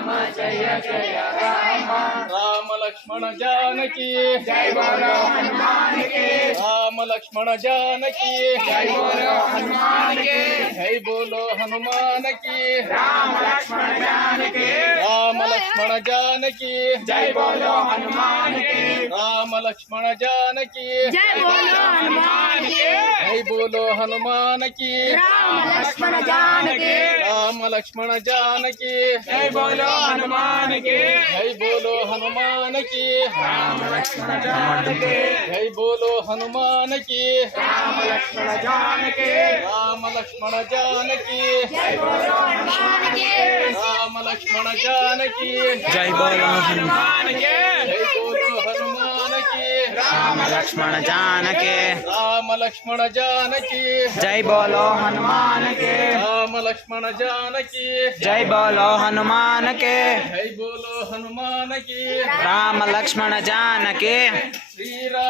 राम जय जय राम। राम लक्ष्मण जानकी जय बोलो हनुमान के। राम लक्ष्मण जानकी जय बोलो हनुमान के। जय बोलो हनुमान की राम लक्ष्मण जानकी। राम लक्ष्मण जानकी जय बोलो हनुमान के। राम लक्ष्मण जानकी जय बोलो हनुमान के। जय बोलो हनुमान की राम लक्ष्मण जानकी। राम लक्ष्मण जानकी जय बोलो हनुमान के। जय बोलो हनुमान की राम लक्ष्मण जानकी। जय बोलो हनुमान की राम लक्ष्मण जानकी। राम लक्ष्मण जानकी जय बोलो हनुमान के। राम लक्ष्मण जानकी जय बोलो हनुमान के। जय बोलो हनुमान की राम लक्ष्मण जानकी। राम लक्ष्मण जानकी जय बोलो हनुमान के। राम लक्ष्मण जानकी जय बोलो हनुमान के। जय बोलो हनुमान की राम लक्ष्मण जानकी। श्री राम